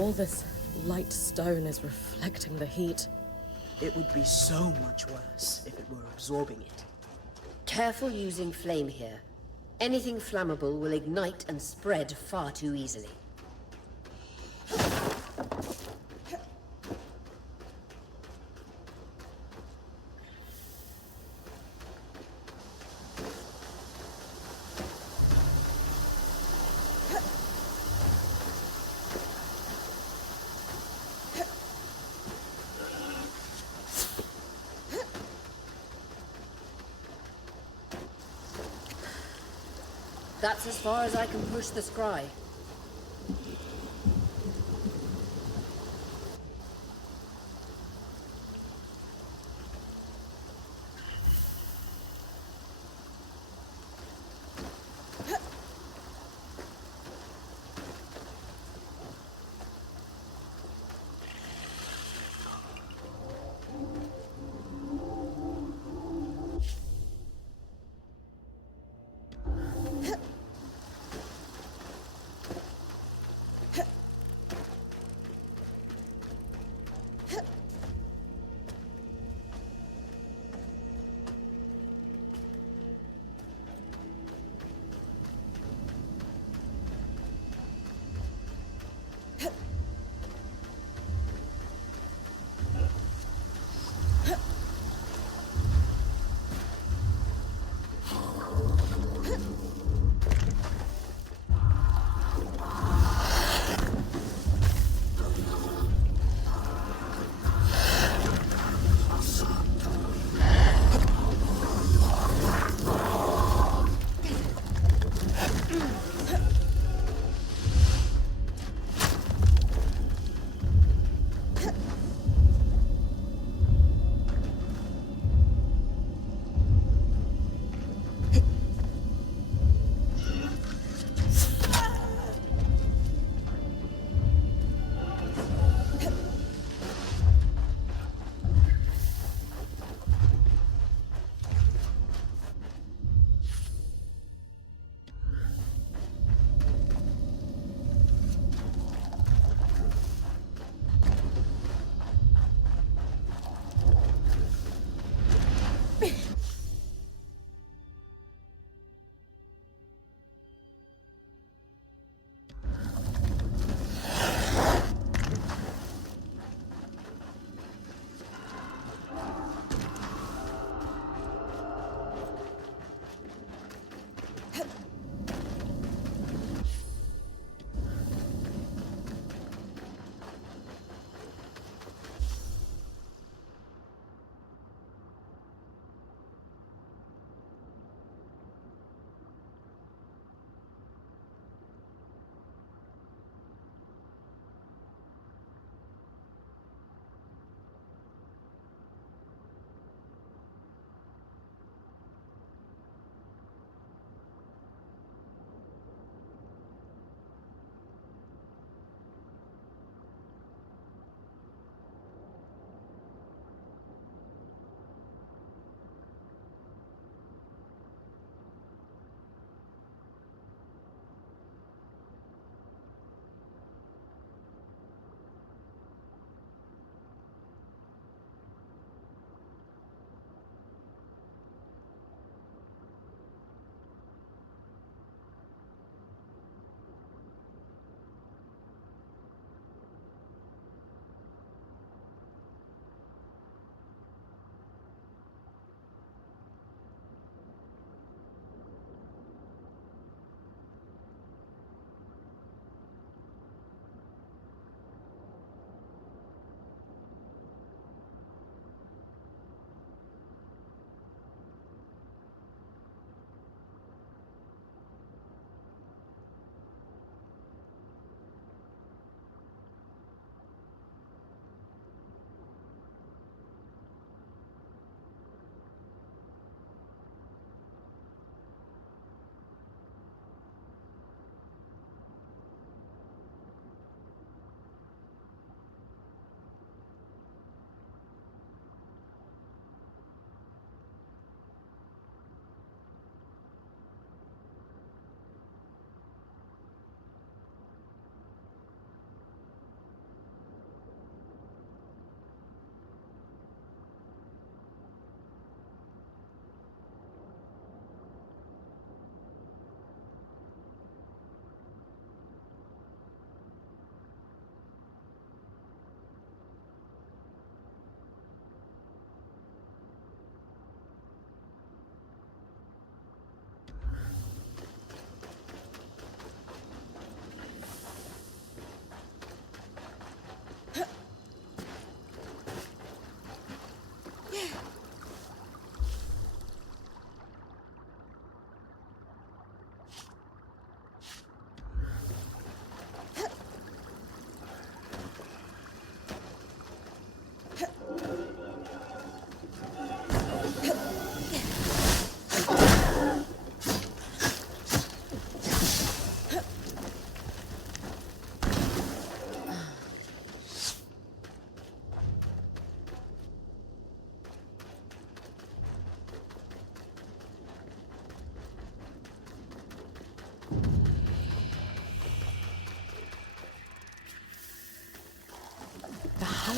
All this light stone is reflecting the heat. It would be so much worse if it were absorbing it. Careful using flame here. Anything flammable will ignite and spread far too easily. That's as far as I can push the scry.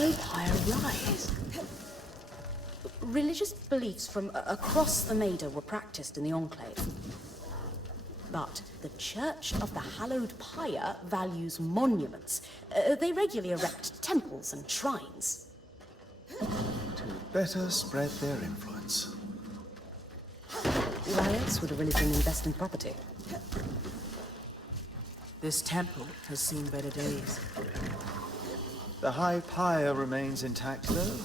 Hallowed Pyre rise. Religious beliefs from across the Maida were practiced in the Enclave. But the Church of the Hallowed Pyre values monuments. They regularly erect temples and shrines. To better spread their influence. Why else would a religion invest in property? This temple has seen better days. The High Pyre remains intact, though.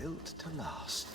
Built to last.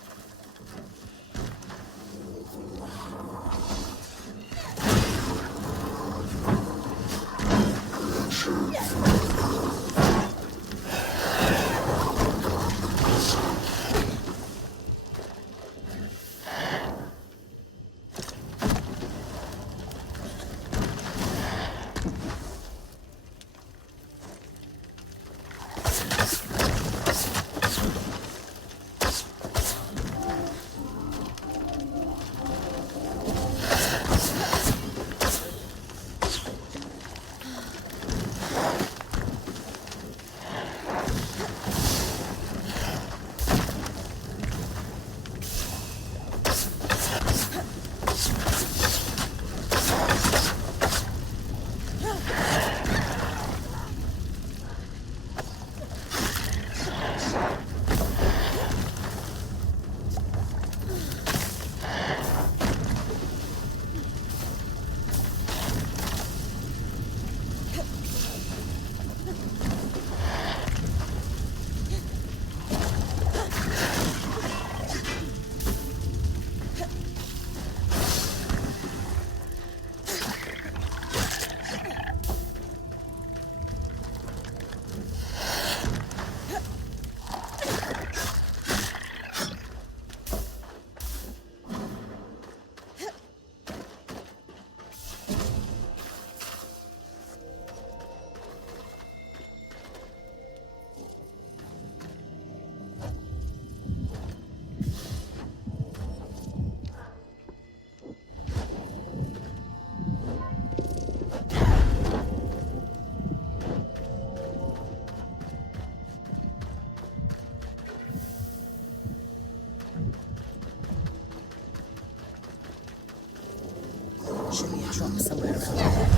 Should be a drop somewhere around here.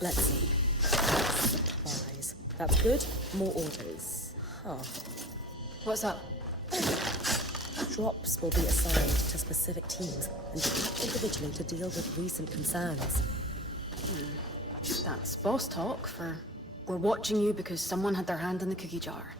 Let's see. Supplies. That's good. More orders. Huh. What's up? Drops will be assigned to specific teams and tracked individually to deal with recent concerns. That's boss talk for... We're watching you because someone had their hand in the cookie jar.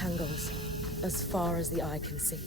tangles, as far as the eye can see.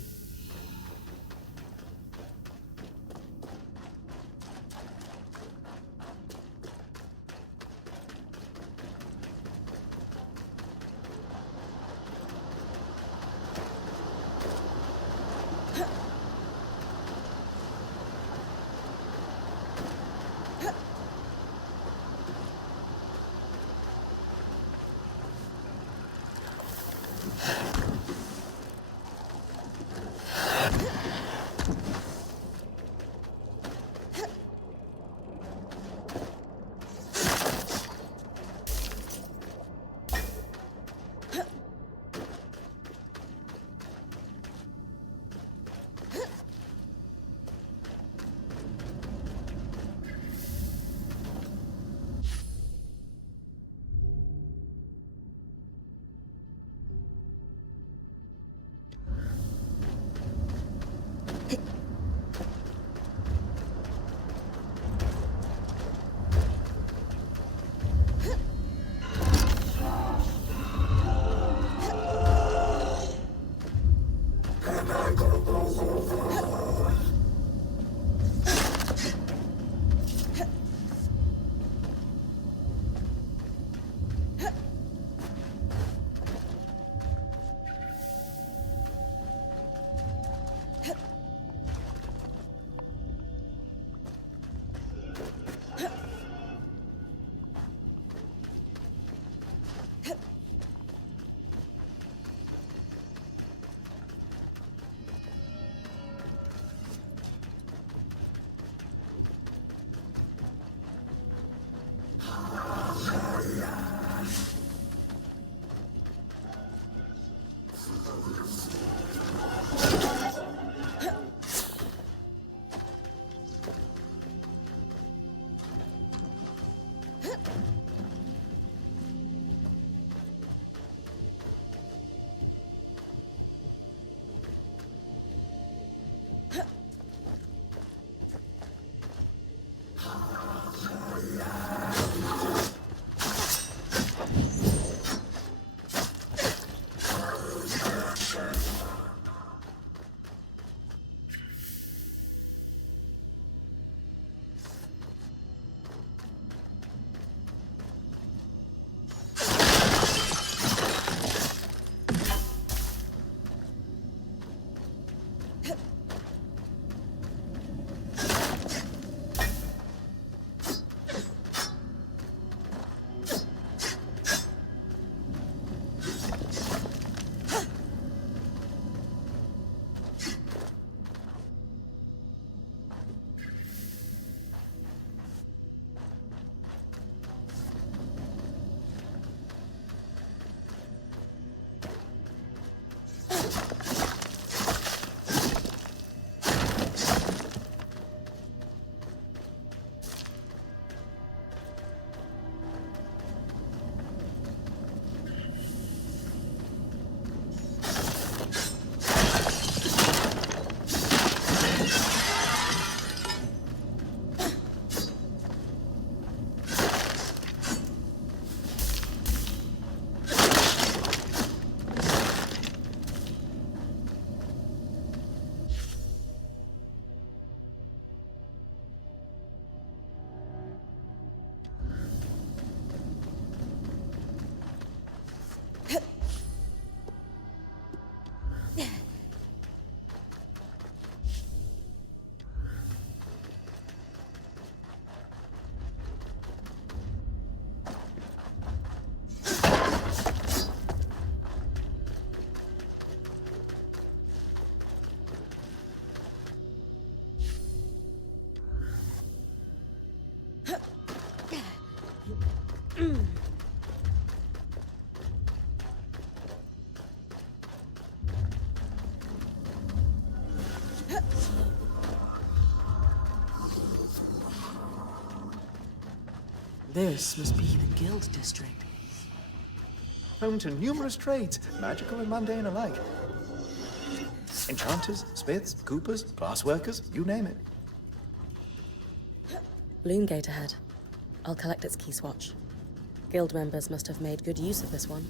This must be the guild district. Home to numerous trades, magical and mundane alike. Enchanters, smiths, coopers, glassworkers, you name it. Loom gate ahead. I'll collect its key swatch. Guild members must have made good use of this one.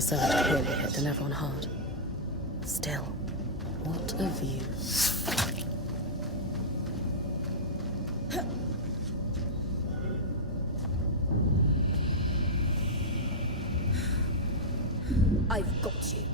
The surge clearly hit the Nevron hard. Still, what a view. I've got you.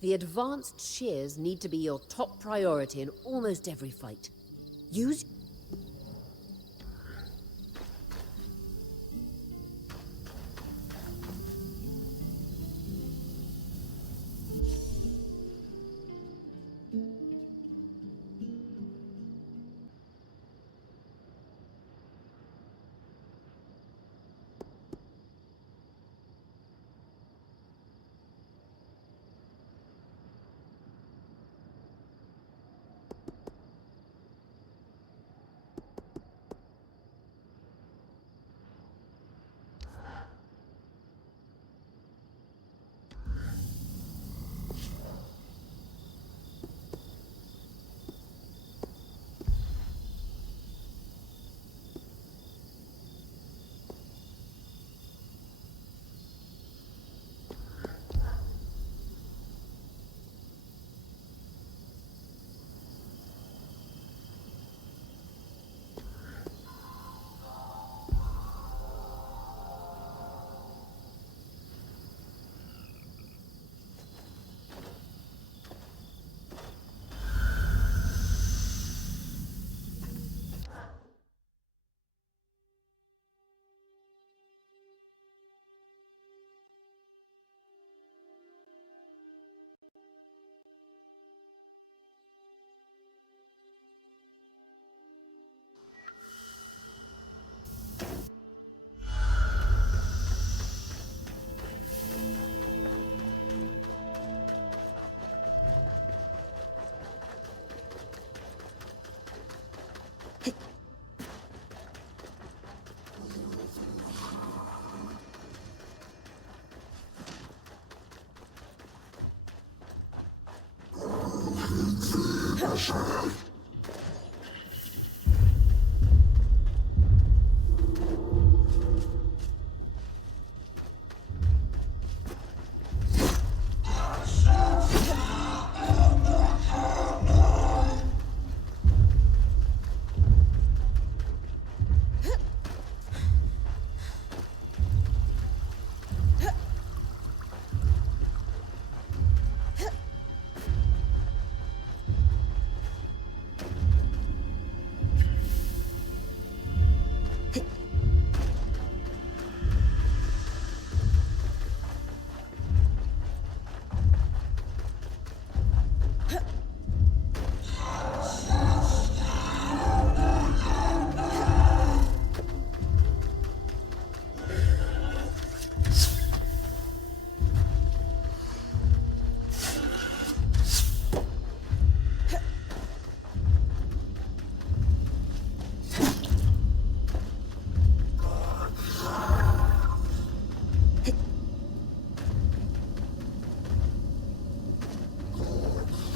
The advanced shears need to be your top priority in almost every fight. Use...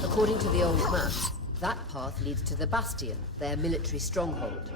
According to the old map, that path leads to the Bastion, their military stronghold.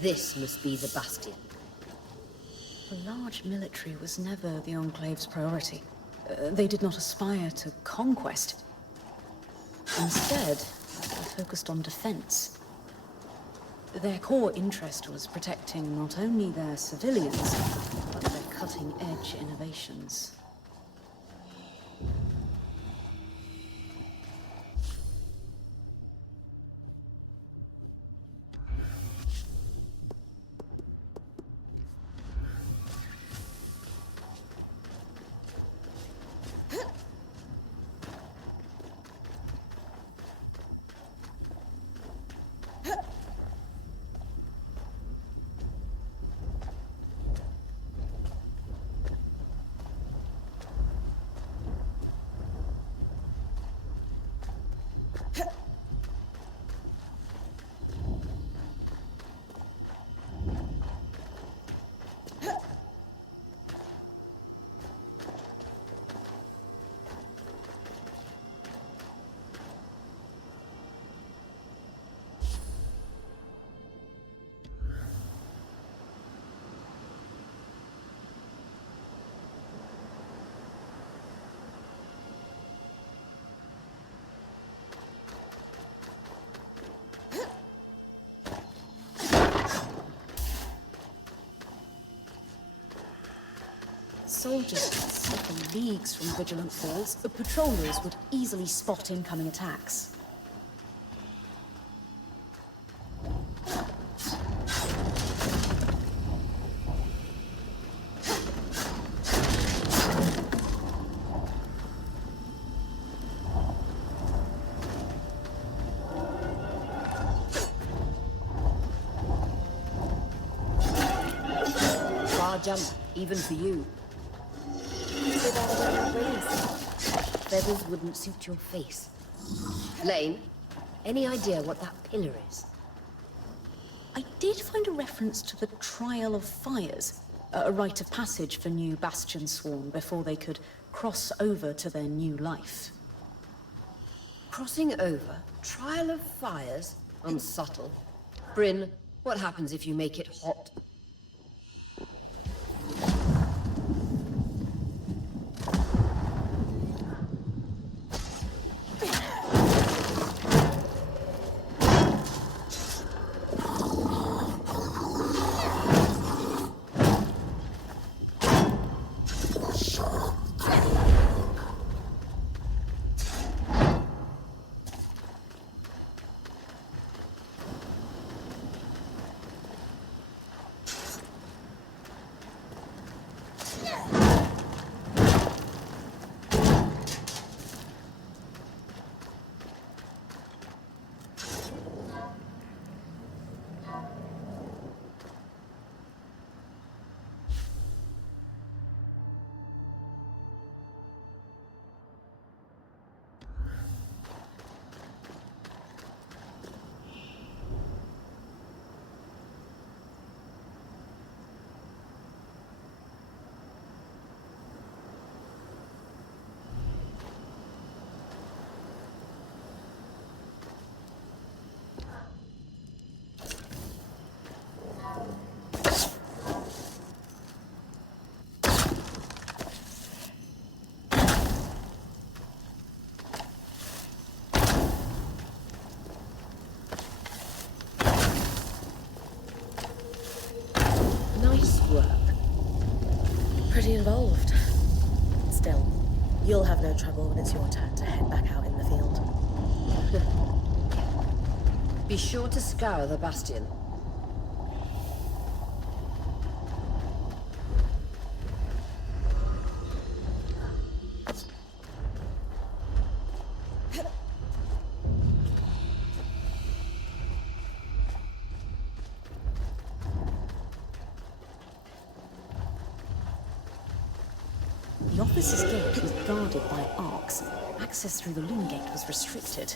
This must be the Bastion. The large military was never the Enclave's priority. They did not aspire to conquest. Instead, they focused on defense. Their core interest was protecting not only their civilians, but their cutting-edge innovations. Soldiers sit for leagues from vigilant falls. The patrollers would easily spot incoming attacks. Far jump, even for you. Feathers wouldn't suit your face. Lane, any idea what that pillar is? I did find a reference to the Trial of Fires, a rite of passage for new Bastion Sworn before they could cross over to their new life. Crossing over? Trial of Fires? Unsubtle. Bryn, what happens if you make it hot? Pretty involved. Still, you'll have no trouble when it's your turn to head back out in the field. Be sure to scour the Bastion. The officer's gate was guarded by arcs. Access through the loom gate was restricted.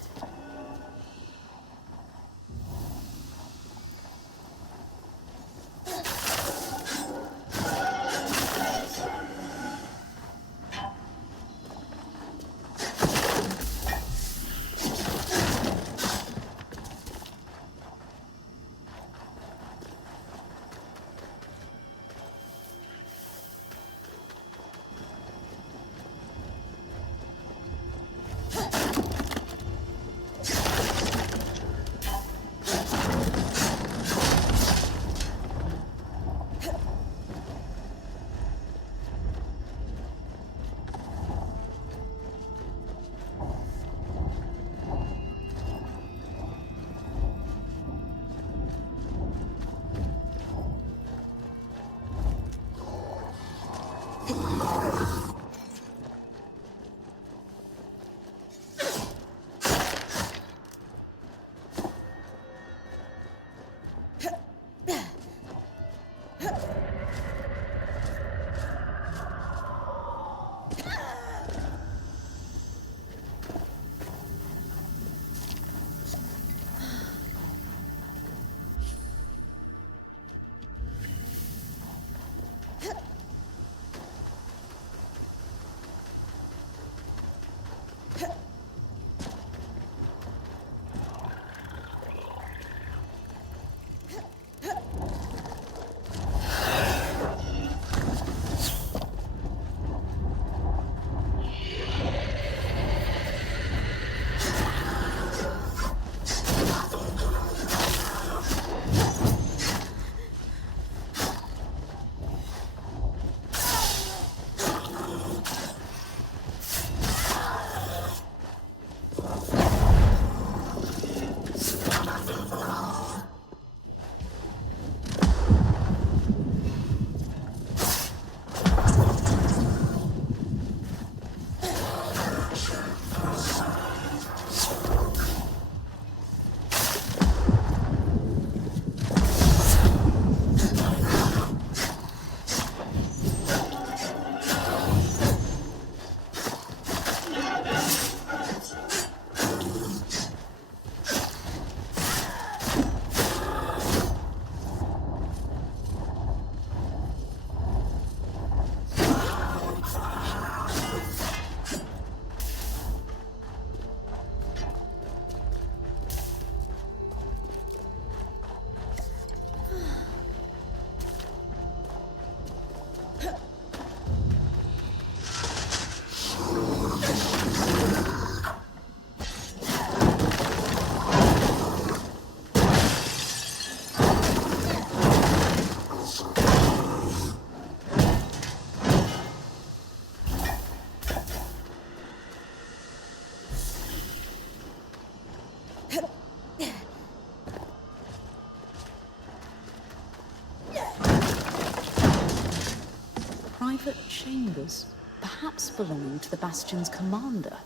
Private chambers, perhaps belonging to the Bastion's commander.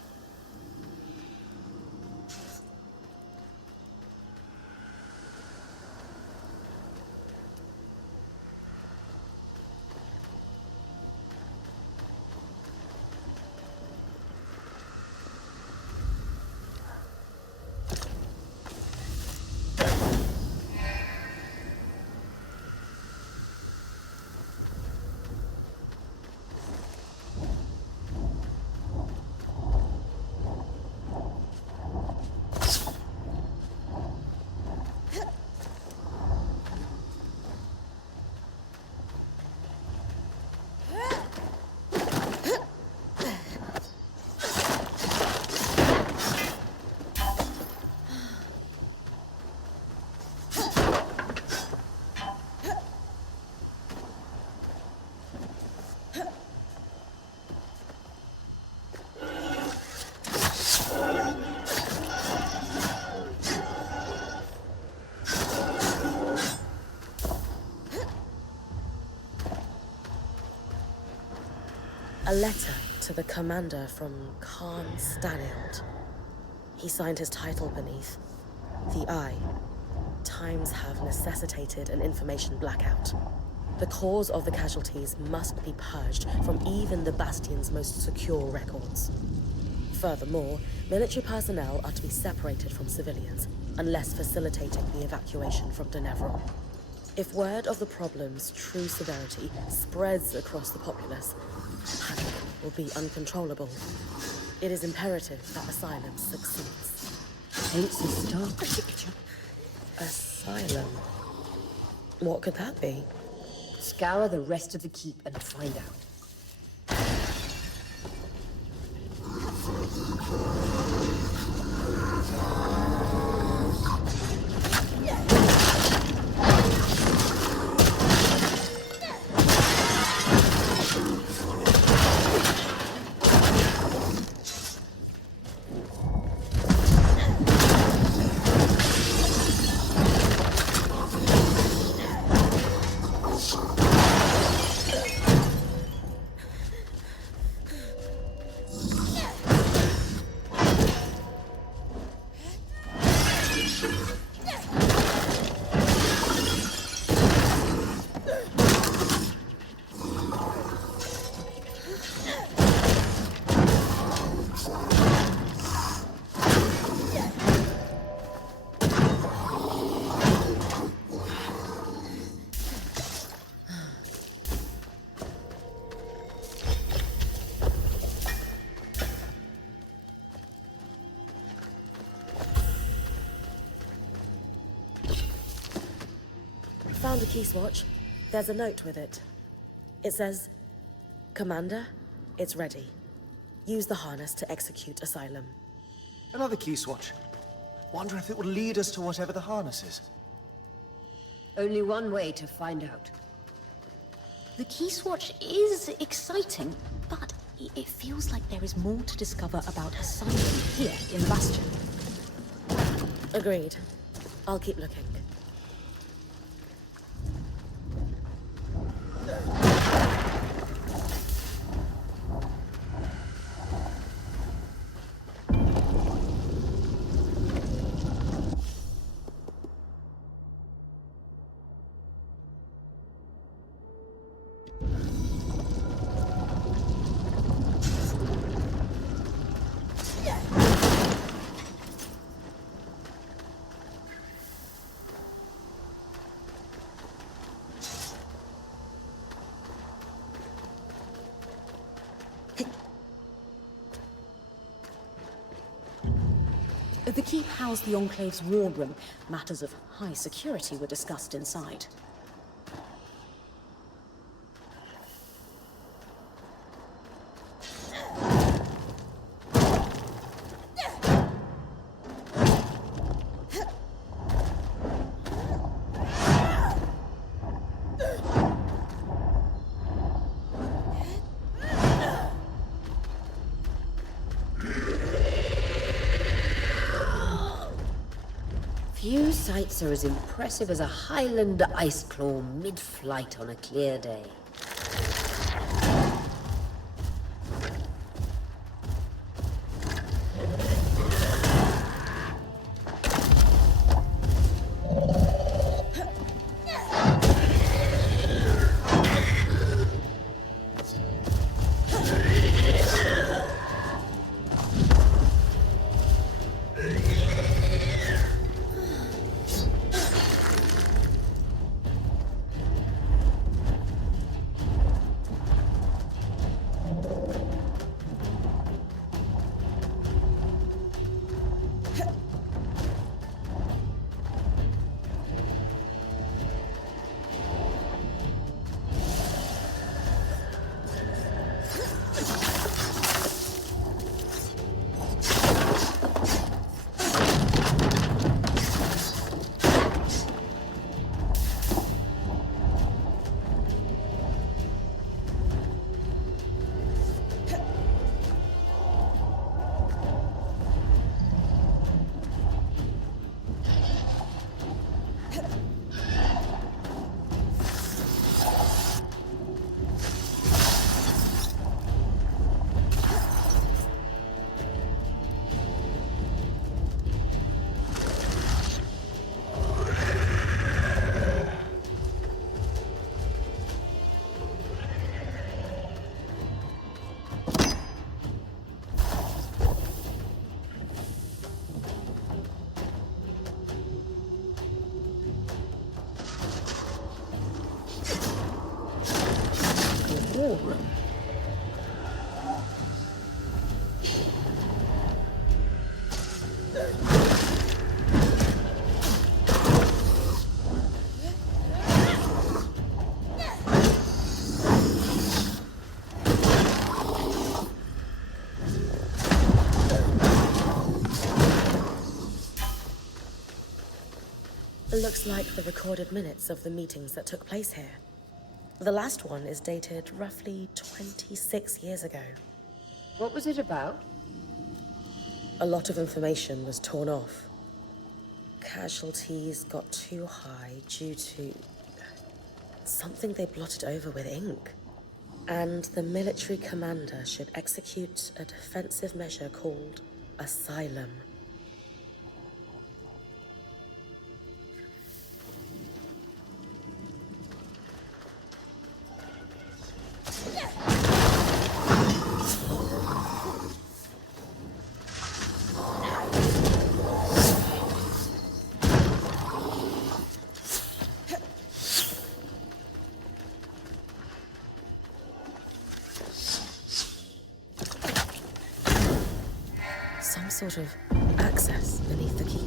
A letter to the commander from Khan Stanild. He signed his title beneath. The Eye. Times have necessitated an information blackout. The cause of the casualties must be purged from even the Bastion's most secure records. Furthermore, military personnel are to be separated from civilians, unless facilitating the evacuation from Denevron. If word of the problem's true severity spreads across the populace, panic will be uncontrollable. It is imperative that Asylum succeeds. Paints a stark picture. Asylum? What could that be? Scour the rest of the keep and find out. Found a key swatch. There's a note with it. It says, "Commander, it's ready. Use the harness to execute Asylum." Another key swatch. Wonder if it will lead us to whatever the harness is. Only one way to find out. The key swatch is exciting, but it feels like there is more to discover about Asylum here in Bastion. Agreed. I'll keep looking. The keep housed the Enclave's wardroom. Matters of high security were discussed inside. Few sights are as impressive as a Highland ice claw mid-flight on a clear day. Ballroom. It looks like the recorded minutes of the meetings that took place here. The last one is dated roughly 26 years ago. What was it about? A lot of information was torn off. Casualties got too high due to something they blotted over with ink. And the military commander should execute a defensive measure called Asylum. Some sort of access beneath the keep.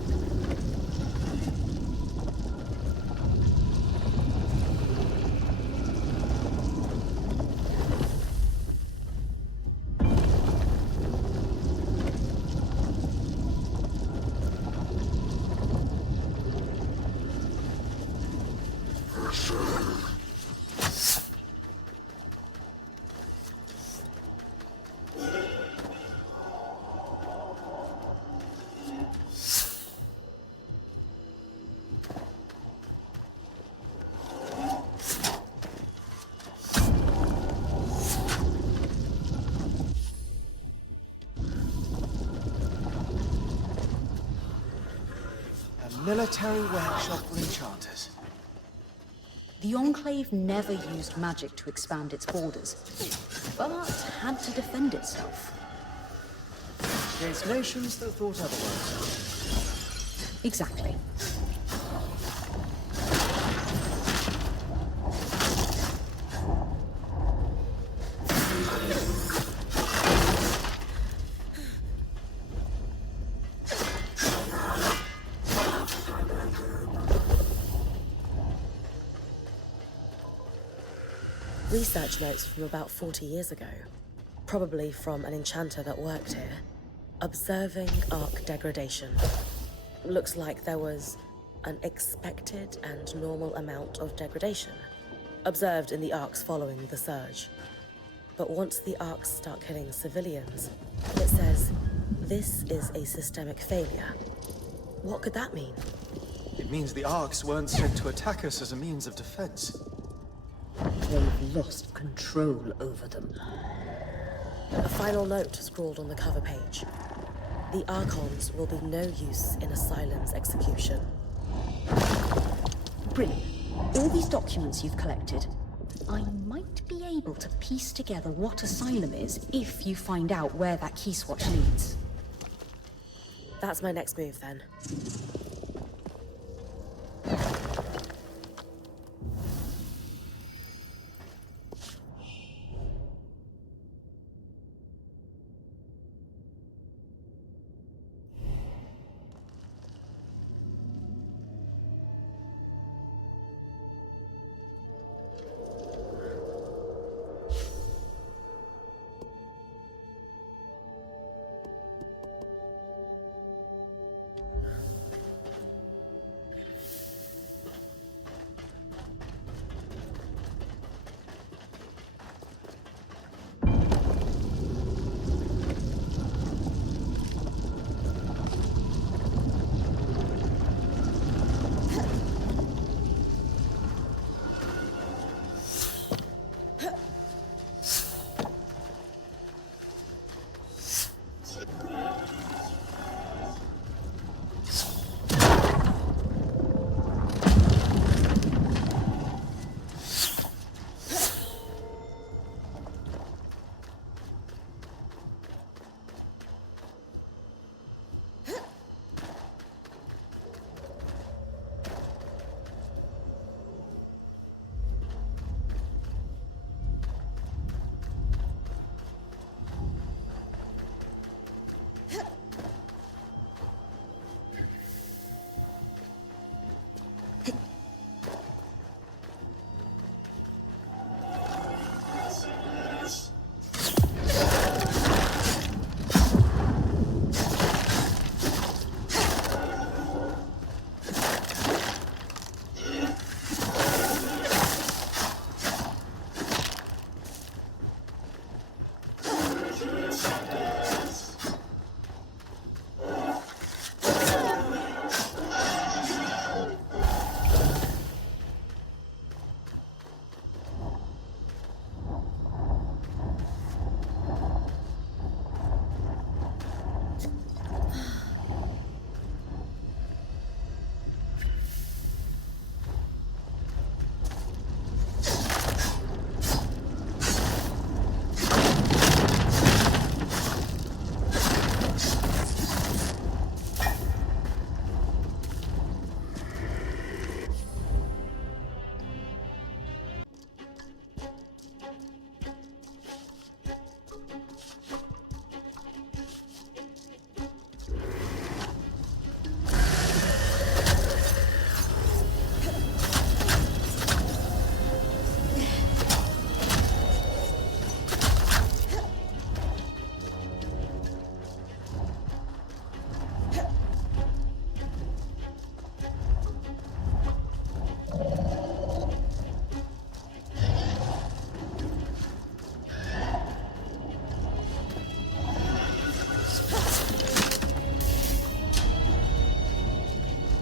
Military workshop for enchanters. The Enclave never used magic to expand its borders, but had to defend itself. Against nations that thought otherwise. Exactly. Research notes from about 40 years ago, probably from an enchanter that worked here, observing arc degradation. Looks like there was an expected and normal amount of degradation observed in the arcs following the surge. But once the arcs start killing civilians, it says, this is a systemic failure. What could that mean? It means the Arks weren't sent to attack us as a means of defense. They've lost control over them. A final note scrawled on the cover page. The Archons will be no use in Asylum's execution. Brilliant. All these documents you've collected, I might be able to piece together what Asylum is if you find out where that key swatch leads. That's my next move, then.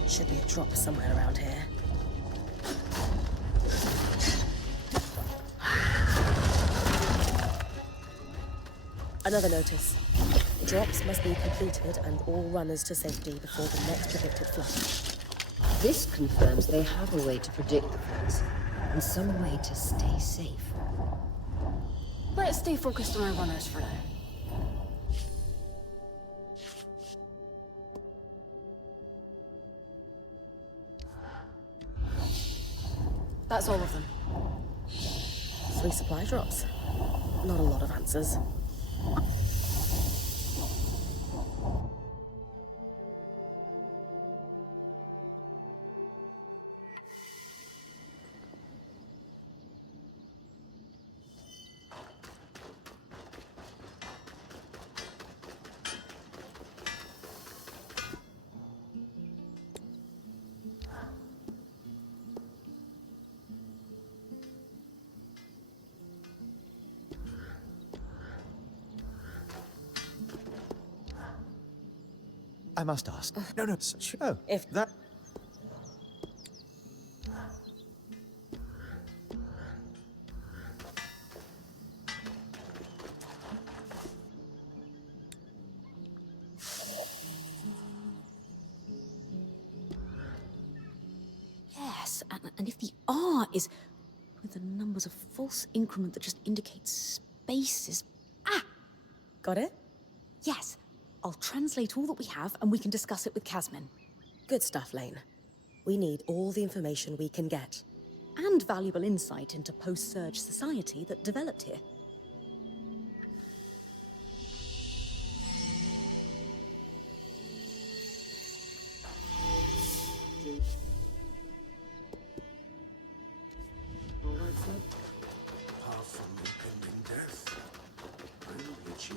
Should be a drop somewhere around here. Another notice. Drops must be completed and all runners to safety before the next predicted flood. This confirms they have a way to predict the floods, and some way to stay safe. Let's stay focused on our runners for now. That's all of them. 3 supply drops. Not a lot of answers. I must ask. No. Oh, If that... Yes, and if the R is with the numbers of false increment that just indicates spaces. Ah! Got it? Yes. I'll translate all that we have and we can discuss it with Casmin. Good stuff, Lane. We need all the information we can get. And valuable insight into post-surge society that developed here. Far from impending death. I'm itchy.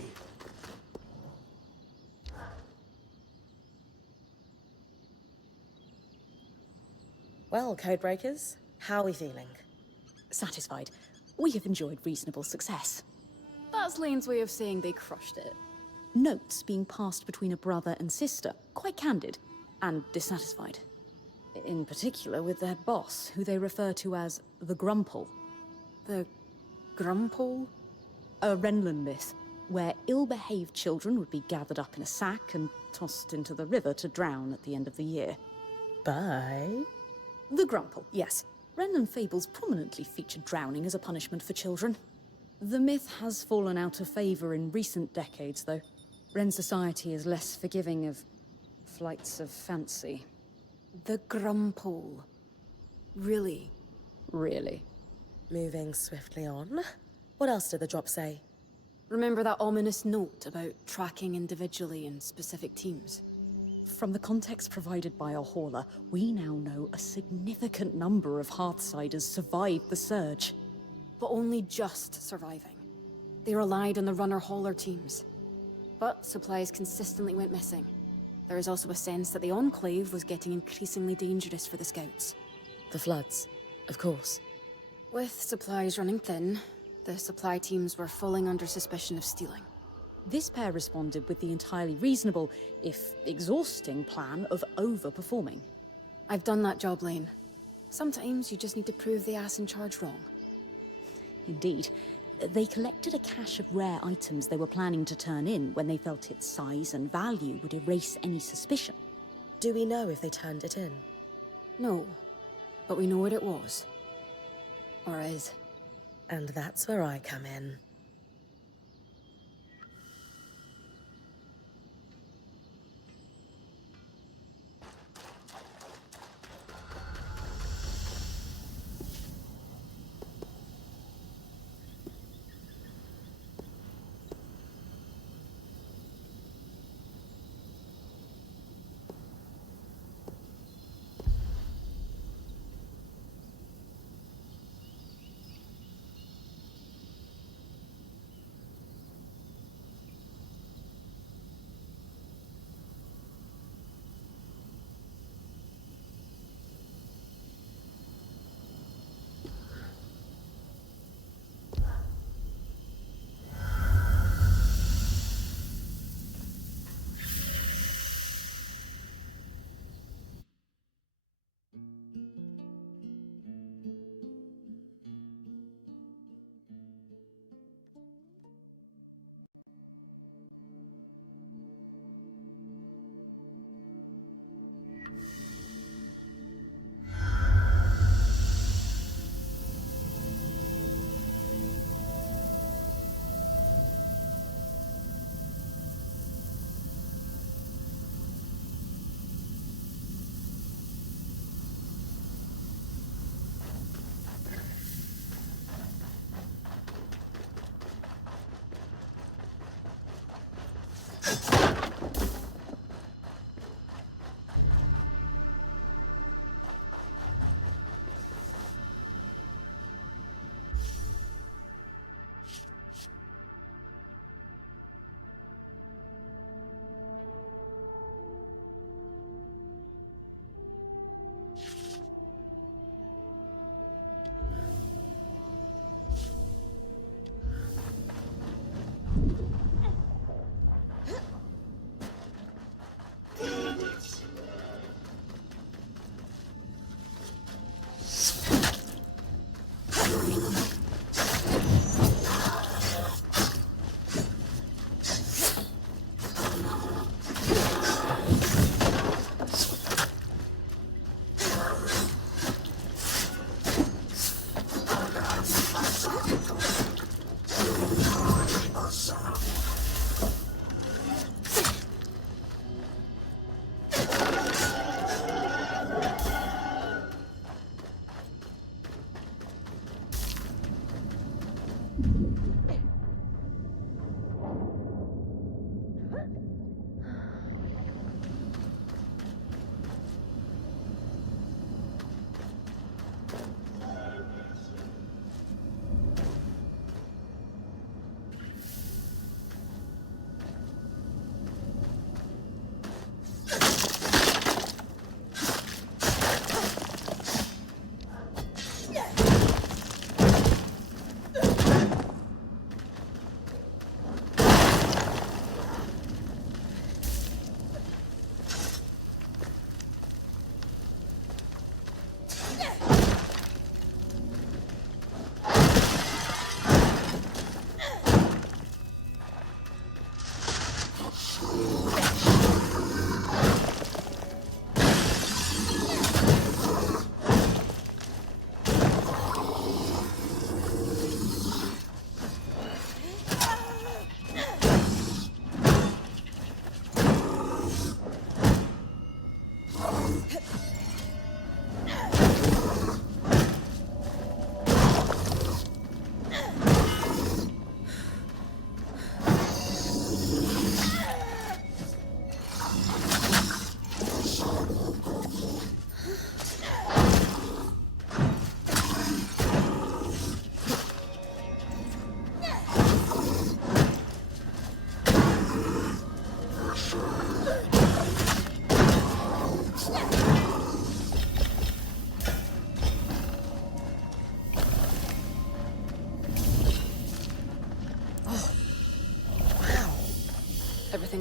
Well, Codebreakers, how are we feeling? Satisfied. We have enjoyed reasonable success. That's Lane's way of saying they crushed it. Notes being passed between a brother and sister, quite candid, and dissatisfied. In particular with their boss, who they refer to as the Grumple. The Grumpole? A Renlund myth, where ill-behaved children would be gathered up in a sack and tossed into the river to drown at the end of the year. Bye. The Grumple, yes. Renlund fables prominently featured drowning as a punishment for children. The myth has fallen out of favor in recent decades, though. Ren society is less forgiving of flights of fancy. The Grumpole. Really? Really. Moving swiftly on. What else did the drop say? Remember that ominous note about tracking individually in specific teams? From the context provided by our hauler, we now know a significant number of Hearthsiders survived the surge. But only just surviving. They relied on the runner-hauler teams. But supplies consistently went missing. There is also a sense that the Enclave was getting increasingly dangerous for the Scouts. The floods, of course. With supplies running thin, the supply teams were falling under suspicion of stealing. This pair responded with the entirely reasonable, if exhausting, plan of overperforming. I've done that job, Lane. Sometimes you just need to prove the ass in charge wrong. Indeed. They collected a cache of rare items they were planning to turn in when they felt its size and value would erase any suspicion. Do we know if they turned it in? No, but we know what it was. Or is. And that's where I come in.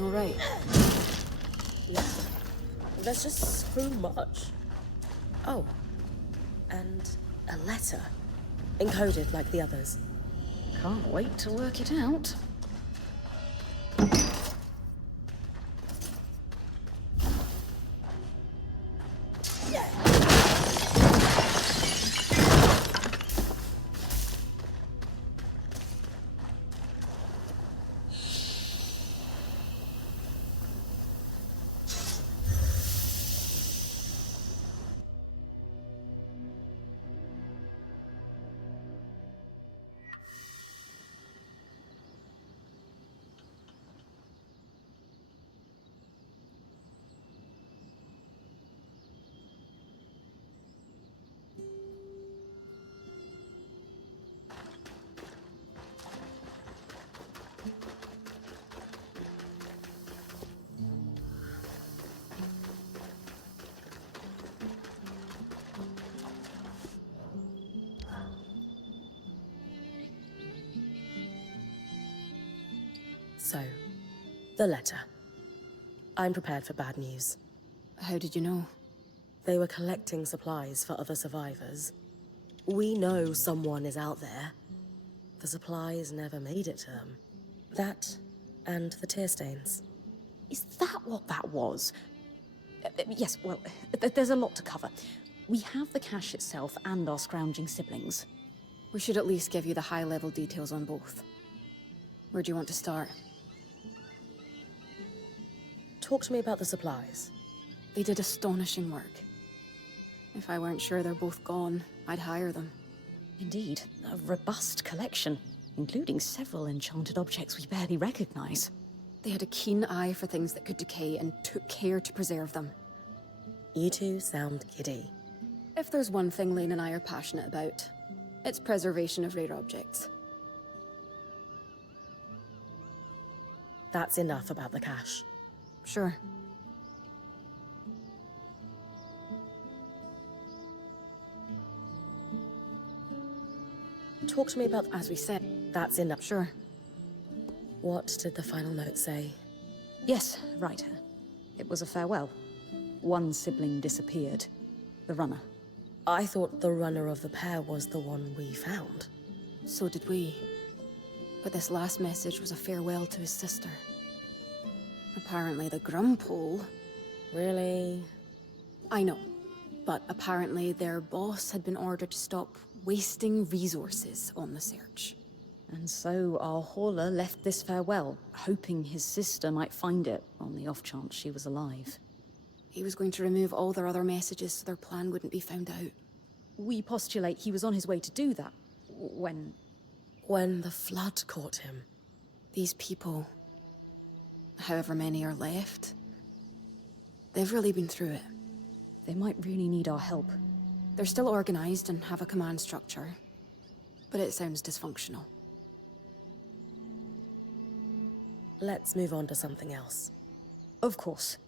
everything all right? Yeah. There's just so much. Oh. And a letter. Encoded like the others. Can't wait to work it out. So, the letter. I'm prepared for bad news. How did you know? They were collecting supplies for other survivors. We know someone is out there. The supplies never made it to them. That, and the tear stains. Is that what that was? Yes, well, there's a lot to cover. We have the cache itself and our scrounging siblings. We should at least give you the high-level details on both. Where do you want to start? Talk to me about the supplies. They did astonishing work. If I weren't sure they're both gone, I'd hire them. Indeed, a robust collection, including several enchanted objects we barely recognize. They had a keen eye for things that could decay and took care to preserve them. You two sound giddy. If there's one thing Lane and I are passionate about, it's preservation of rare objects. That's enough about the cache. Sure. Talk to me about... As we said, That's enough. sure. What did the final note say? Yes, right. It was a farewell. One sibling disappeared. The runner. I thought the runner of the pair was the one we found. So did we. But this last message was a farewell to his sister. Apparently the Grumpole... Really? I know. But apparently their boss had been ordered to stop wasting resources on the search. And so our hauler left this farewell, hoping his sister might find it, on the off chance she was alive. He was going to remove all their other messages so their plan wouldn't be found out. We postulate he was on his way to do that, when... When the flood caught him. These people, however many are left, they've really been through it. They might really need our help. They're still organized and have a command structure, but it sounds dysfunctional. Let's move on to something else. Of course.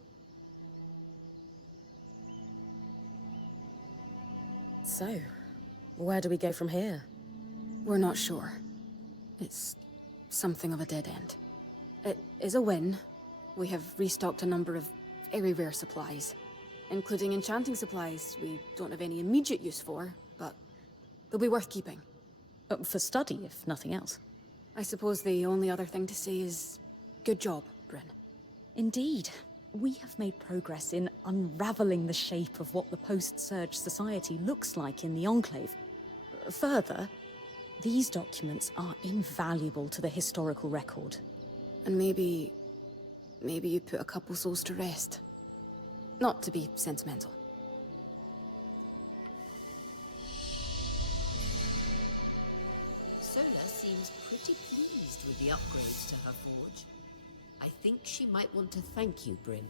So, where do we go from here? We're not sure. It's something of a dead end. It is a win. We have restocked a number of very rare supplies, including enchanting supplies we don't have any immediate use for, but they'll be worth keeping. For study, if nothing else. I suppose the only other thing to say is, good job, Bryn. Indeed. We have made progress in unraveling the shape of what the post-Surge society looks like in the Enclave. Further, these documents are invaluable to the historical record. And maybe you put a couple souls to rest. Not to be sentimental. Sola seems pretty pleased with the upgrades to her forge. I think she might want to thank you, Bryn.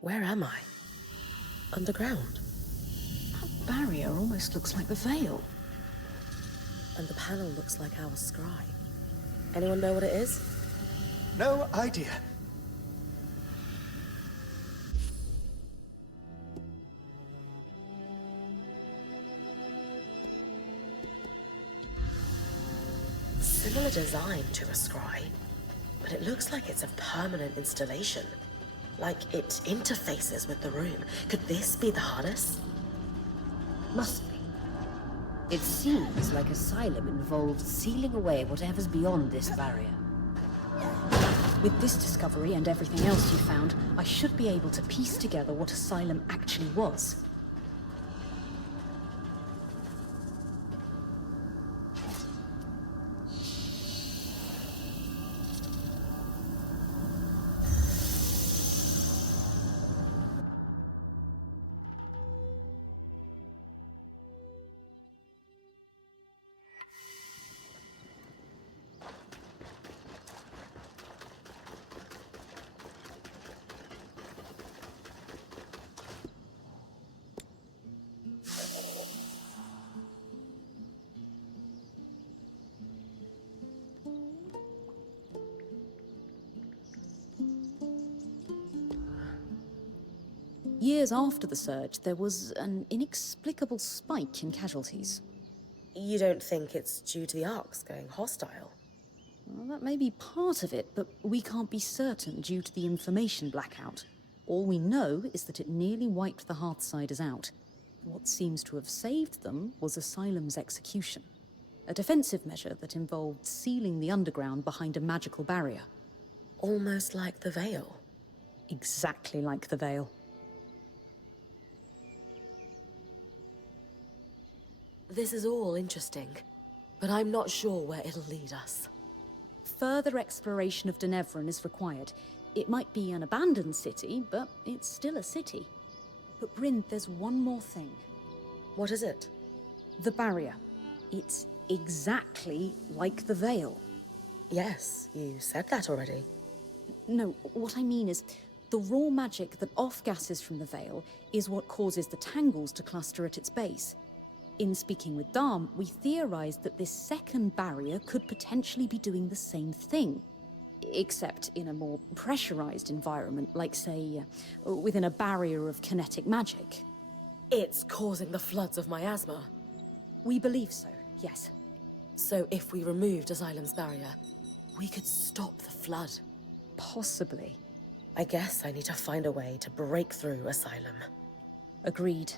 Where am I? Underground. That barrier almost looks like the Veil. And the panel looks like our scry. Anyone know what it is? No idea. Similar design to a scry, but it looks like it's a permanent installation. Like it interfaces with the room. Could this be the harness? Must be. It seems like Asylum involved sealing away whatever's beyond this barrier. With this discovery and everything else you found, I should be able to piece together what Asylum actually was. Years after the surge, there was an inexplicable spike in casualties. You don't think it's due to the Arks going hostile? Well, that may be part of it, but we can't be certain due to the information blackout. All we know is that it nearly wiped the Hearthsiders out. What seems to have saved them was Asylum's execution. A defensive measure that involved sealing the underground behind a magical barrier. Almost like the Veil. Exactly like the Veil. This is all interesting, but I'm not sure where it'll lead us. Further exploration of Denevran is required. It might be an abandoned city, but it's still a city. But Bryn, there's one more thing. What is it? The barrier. It's exactly like the Veil. Yes, you said that already. No, what I mean is, the raw magic that off-gasses from the Veil is what causes the tangles to cluster at its base. In speaking with Darm, we theorized that this second barrier could potentially be doing the same thing. Except in a more pressurized environment, like, say, within a barrier of kinetic magic. It's causing the floods of miasma. We believe so, yes. So if we removed Asylum's barrier, we could stop the flood. Possibly. I guess I need to find a way to break through Asylum. Agreed.